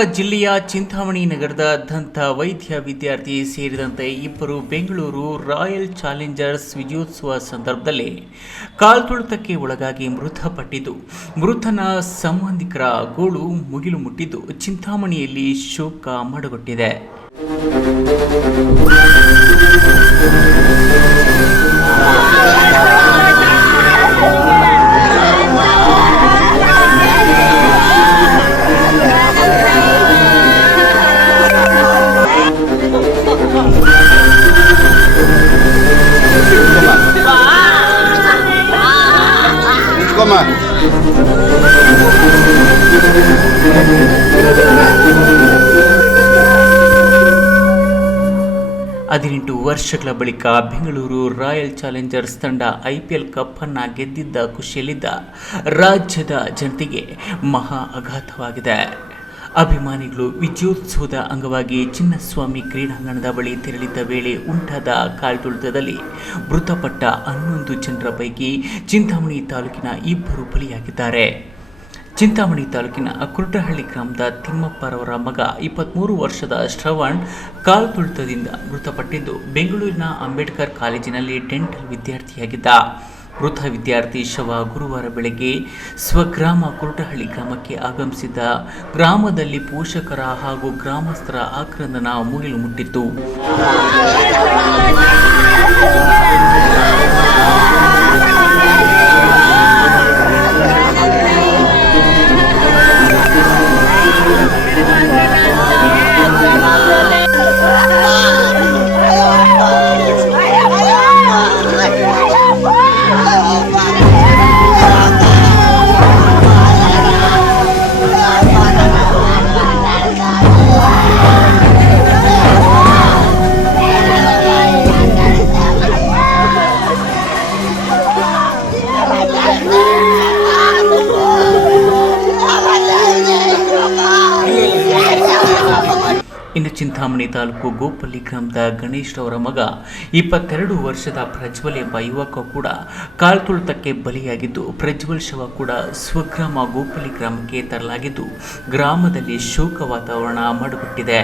ಜಿಲ್ಲೆಯ ಚಿಂತಾಮಣಿ ನಗರದ ದಂತ ವೈದ್ಯ ವಿದ್ಯಾರ್ಥಿ ಸೇರಿದಂತೆ ಇಬ್ಬರು ಬೆಂಗಳೂರು ರಾಯಲ್ ಚಾಲೆಂಜರ್ಸ್ ವಿಜಯೋತ್ಸವ ಸಂದರ್ಭದಲ್ಲಿ ಕಾಲ್ತುಳಿತಕ್ಕೆ ಒಳಗಾಗಿ ಮೃತಪಟ್ಟಿದ್ದು, ಮೃತನ ಸಂಬಂಧಿಕರ ಗೋಳು ಮುಗಿಲು ಮುಟ್ಟಿದ್ದು ಚಿಂತಾಮಣಿಯಲ್ಲಿ ಶೋಕ ಮಡುಗಟ್ಟಿದೆ. ಹದಿನೆಂಟು ವರ್ಷಗಳ ಬಳಿಕ ಬೆಂಗಳೂರು ರಾಯಲ್ ಚಾಲೆಂಜರ್ಸ್ ತಂಡ ಐಪಿಎಲ್ ಕಪ್ ಅನ್ನು ಗೆದ್ದಿದ್ದ ಖುಷಿಯಲ್ಲಿದ್ದ ರಾಜ್ಯದ ಜನತೆಗೆ ಮಹಾ ಆಘಾತವಾಗಿದೆ. ಅಭಿಮಾನಿಗಳು ವಿಜಯೋತ್ಸವದ ಅಂಗವಾಗಿ ಚಿನ್ನಸ್ವಾಮಿ ಕ್ರೀಡಾಂಗಣದ ಬಳಿ ತೆರಳಿದ್ದ ವೇಳೆ ಉಂಟಾದ ಕಾಲ್ತುಳಿತದಲ್ಲಿ ಮೃತಪಟ್ಟ ಹನ್ನೊಂದು ಜನರ ಪೈಕಿ ಚಿಂತಾಮಣಿ ತಾಲೂಕಿನ ಇಬ್ಬರು ಬಲಿಯಾಗಿದ್ದಾರೆ. ಚಿಂತಾಮಣಿ ತಾಲೂಕಿನ ಕುರುಟಹಳ್ಳಿ ಗ್ರಾಮದ ತಿಮ್ಮಪ್ಪರವರ ಮಗ ಇಪ್ಪತ್ತ್ಮೂರು ವರ್ಷದ ಶ್ರವಣ್ ಕಾಲ್ತುಳಿತದಿಂದ ಮೃತಪಟ್ಟಿದ್ದು ಬೆಂಗಳೂರಿನ ಅಂಬೇಡ್ಕರ್ ಕಾಲೇಜಿನಲ್ಲಿ ಡೆಂಟಲ್ ವಿದ್ಯಾರ್ಥಿಯಾಗಿದ್ದ. ಮೃತ ವಿದ್ಯಾರ್ಥಿ ಶವ ಗುರುವಾರ ಬೆಳಗ್ಗೆ ಸ್ವಗ್ರಾಮ ಕುರುಟಹಳ್ಳಿ ಗ್ರಾಮಕ್ಕೆ ಆಗಮಿಸಿದ್ದ ಗ್ರಾಮದಲ್ಲಿ ಪೋಷಕರ ಹಾಗೂ ಗ್ರಾಮಸ್ಥರ ಆಕ್ರಂದನ ಮುಗಿಲು ಮುಟ್ಟಿತ್ತು. ಚಿಂತಾಮಣಿ ತಾಲೂಕು ಗೋಪಲ್ಲಿ ಗ್ರಾಮದ ಗಣೇಶ್ ಅವರ ಮಗ, ಇಪ್ಪತ್ತೆರಡು ವರ್ಷದ ಪ್ರಜ್ವಲ್ ಎಂಬ ಯುವಕ ಕೂಡ ಕಾಲ್ತುಳಿತಕ್ಕೆ ಬಲಿಯಾಗಿದ್ದು, ಪ್ರಜ್ವಲ್ ಶವ ಕೂಡ ಸ್ವಗ್ರಾಮ ಗೋಪಲ್ಲಿ ಗ್ರಾಮಕ್ಕೆ ತರಲಾಗಿದ್ದು, ಗ್ರಾಮದಲ್ಲಿ ಶೋಕ ವಾತಾವರಣ ಮಡುಗಟ್ಟಿದೆ.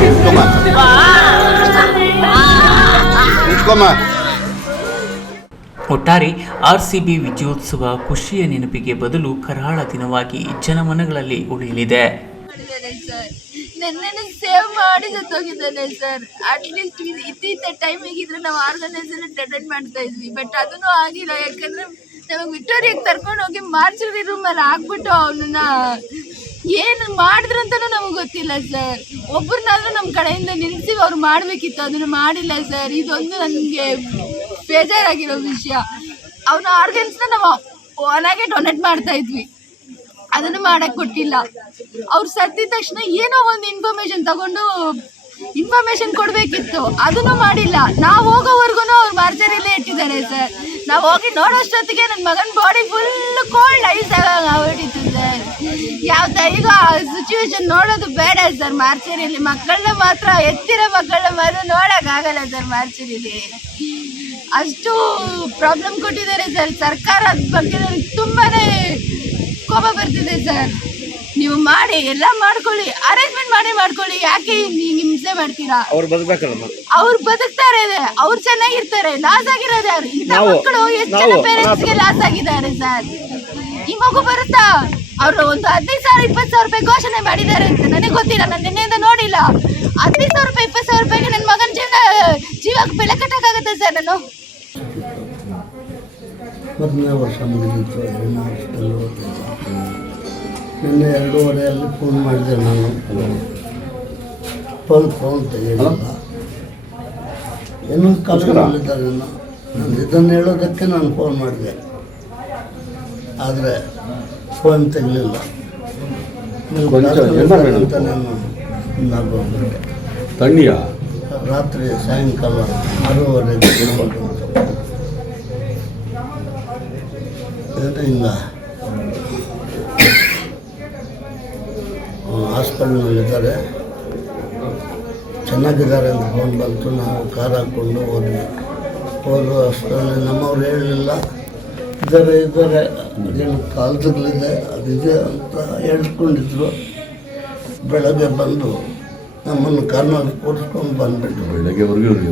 ನಿಂತ್ಕೊಮ್ಮ ನಿಂತ್ಕೊಮ್ಮ ಒಟ್ಟಾರೆ ಆರ್ಸಿಬಿ ವಿಜಯೋತ್ಸವ ಖುಷಿಯ ನೆನಪಿಗೆ ಬದಲು ಕರಾಳ ದಿನವಾಗಿ ಜನಮನಗಳಲ್ಲಿ ಉಳಿಯಲಿದೆ. ನನ್ನನ್ನು ಸೇವ್ ಮಾಡಿ ಸತ್ತೋಗಿದ್ದಾನೆ ಸರ್. ಅಟ್ಲೀಸ್ಟ್ ಇತ್ತೀಚೆ ಟೈಮಿಗೆ ಇದ್ರೆ ನಾವು ಆರ್ಗನೈಸರ್ ಅಟೆಂಡ್ ಮಾಡ್ತಾ ಇದ್ವಿ. ಬಟ್ ಅದನ್ನು ಆಗಿಲ್ಲ. ಯಾಕಂದ್ರೆ ನಮಗೆ ವಿಕ್ಟೋರಿಯಾಗೆ ತರ್ಕೊಂಡು ಹೋಗಿ ಮಾರ್ಚರಿ ರೂಮಲ್ಲಿ ಹಾಕ್ಬಿಟ್ಟು ಅವನನ್ನ ಏನು ಮಾಡಿದ್ರು ಅಂತಲೂ ನಮಗೆ ಗೊತ್ತಿಲ್ಲ ಸರ್. ಒಬ್ಬರನ್ನಾದ್ರೂ ನಮ್ಮ ಕಡೆಯಿಂದ ನಿಲ್ಲಿಸಿ ಅವ್ರು ಮಾಡಬೇಕಿತ್ತು, ಅದನ್ನು ಮಾಡಿಲ್ಲ ಸರ್. ಇದೊಂದು ನನಗೆ ಬೇಜಾರಾಗಿರೋ ವಿಷಯ. ಅವನ ಆರ್ಗನ್ಸ್ನ ನಾವು ಒಳಗೆ ಡೊನೇಟ್ ಮಾಡ್ತಾ ಇದ್ವಿ. ಅದನ್ನು ಮಾಡಕ್ ಕೊಟ್ಟಿಲ್ಲ. ಅವ್ರು ಸತ್ತಿದ ತಕ್ಷಣ ಏನೋ ಒಂದು ಇನ್ಫಾರ್ಮೇಶನ್ ತಗೊಂಡು ಇನ್ಫಾರ್ಮೇಶನ್ ಕೊಡ್ಬೇಕಿತ್ತು. ಅದನ್ನು ಮಾಡಿಲ್ಲ. ನಾವು ಹೋಗೋವರೆಗೂ ಅವ್ರು ಮಾರ್ಚರಿಯಲ್ಲೇ ಇಟ್ಟಿದ್ದಾರೆ ಸರ್. ನಾವು ಹೋಗಿ ನೋಡೋಷ್ಟೊತ್ತಿಗೆ ನನ್ನ ಮಗನ ಬಾಡಿ ಫುಲ್ ಕೋಲ್ಡ್ ಐಸ್ ಆಗ್ಬಿಟ್ಟಿತ್ತು ಸರ್ ಯಾವ ಈಗ ಸಿಚುವೇಶನ್ ನೋಡೋದು ಬೇಡ ಸರ್ ಮಾರ್ಚರಿಯಲ್ಲಿ. ಮಕ್ಕಳನ್ನ ಮಾತ್ರ, ಎತ್ತಿರೋ ಮಕ್ಕಳನ್ನ ಮಾತ್ರ ನೋಡೋಕ್ಕಾಗಲ್ಲ ಸರ್ ಮಾರ್ಚರಿಯಲ್ಲಿ ಅಷ್ಟು ಪ್ರಾಬ್ಲಮ್ ಕೊಟ್ಟಿದ್ದಾರೆ ಸರ್ ಸರ್ಕಾರದ ಬಗ್ಗೆ ತುಂಬಾನೇ ಕೋಪ ಬರ್ತಿದೆ ಸರ್ ನೀವು ಮಾಡಿ ಎಲ್ಲ ಮಾಡ್ಕೊಳ್ಳಿ ಅರೇಂಜ್ಮೆಂಟ್ ಮಾಡಿ ಮಾಡ್ಕೊಳ್ಳಿ. ಯಾಕೆ ಹಿಂಸೆ ಮಾಡ್ತೀರಾ? ಅವ್ರು ಬದುಕಬೇಕಲ್ಲ ಅವ್ರು ಬದುಕ್ತಾರೆ ಅವ್ರು ಚೆನ್ನಾಗಿರ್ತಾರೆ ಲಾಸ್ ಆಗಿರೋದು ಯಾರು ಇಂಥ ಮಕ್ಕಳು ಎಷ್ಟು ಜನ ಪೇರೆಂಟ್ಸ್ ಪೇರೆಂಟ್ಸ್ಗೆ ಲಾಸ್ ಆಗಿದ್ದಾರೆ ಸರ್? ಈ ಮಗು ಬರುತ್ತಾ? ಅವರು ಒಂದು ಹದಿನೈದು ಸಾವಿರ ಇಪ್ಪತ್ತು ಸಾವಿರ ರೂಪಾಯಿ ಘೋಷಣೆ ಮಾಡಿದ್ದಾರೆ ಅಂತ ನನಗೆ ಗೊತ್ತಿಲ್ಲ ನಾನು ನಿನ್ನೆಯಿಂದ ನೋಡಿಲ್ಲ. ಹದಿನೈದು ಸಾವಿರ ರೂಪಾಯಿ ಇಪ್ಪತ್ತು ಸಾವಿರ ರೂಪಾಯಿಗೆ ನನ್ನ ಮಗನ ಜೀವನ ಜೀವಕ್ಕೆ ಬೆಲೆ ಕಟ್ಟಕ್ಕಾಗತ್ತೆ ಸರ್ ನಾನು? ಮೊದಲನೇ ವರ್ಷ ಮುಗಿದಿತ್ತು ನಿನ್ನೆ ಎರಡೂವರೆಯಲ್ಲಿ ಫೋನ್ ಮಾಡಿದೆ ನಾನು. ಫೋನ್ ಫೋನ್ ತೆಗೆಯಲ್ಲ ಇನ್ನೂ ಕಲ್ಕೊಂಡಿದ್ದಾರೆ ನಾನು ನಾನು ಇದನ್ನು ಹೇಳೋದಕ್ಕೆ ನಾನು ಫೋನ್ ಮಾಡಿದೆ. ಆದರೆ ಫೋನ್ ತೆಗಲಿಲ್ಲ. ತಣ್ಣಿಯ ರಾತ್ರಿ ಸಾಯಂಕಾಲ ಆರೂವರೆಗೆ ತಿಳ್ಕೊಂಡು ಇದರಿಂದ ಹಾಸ್ಪಿಟ್ಲ್ನಲ್ಲಿದ್ದಾರೆ. ಚೆನ್ನಾಗಿದ್ದಾರೆ ಅಂತ ಫೋನ್ ಬಂತು. ನಾವು ಕಾರ್ ಹಾಕ್ಕೊಂಡು ಹೋದ್ವಿ. ಹೋದ್ರು ಅಷ್ಟರಲ್ಲಿ ನಮ್ಮವ್ರು ಹೇಳಲಿಲ್ಲ ಇದ್ದಾರೆ ಇದ್ದಾರೆ. ಅದೇನು ಕಾಲದಲ್ಲಿದೆ. ಅದಿದೆ ಅಂತ ಹೇಳ್ಕೊಂಡಿದ್ರು. ಬೆಳಗ್ಗೆ ಬಂದು ನಮ್ಮನ್ನು ಕಾರ್ನಲ್ಲಿ ಕೂರಿಸ್ಕೊಂಡು ಬಂದ್ಬಿಟ್ಟು ಬೆಳಗ್ಗೆವರೆಗೂ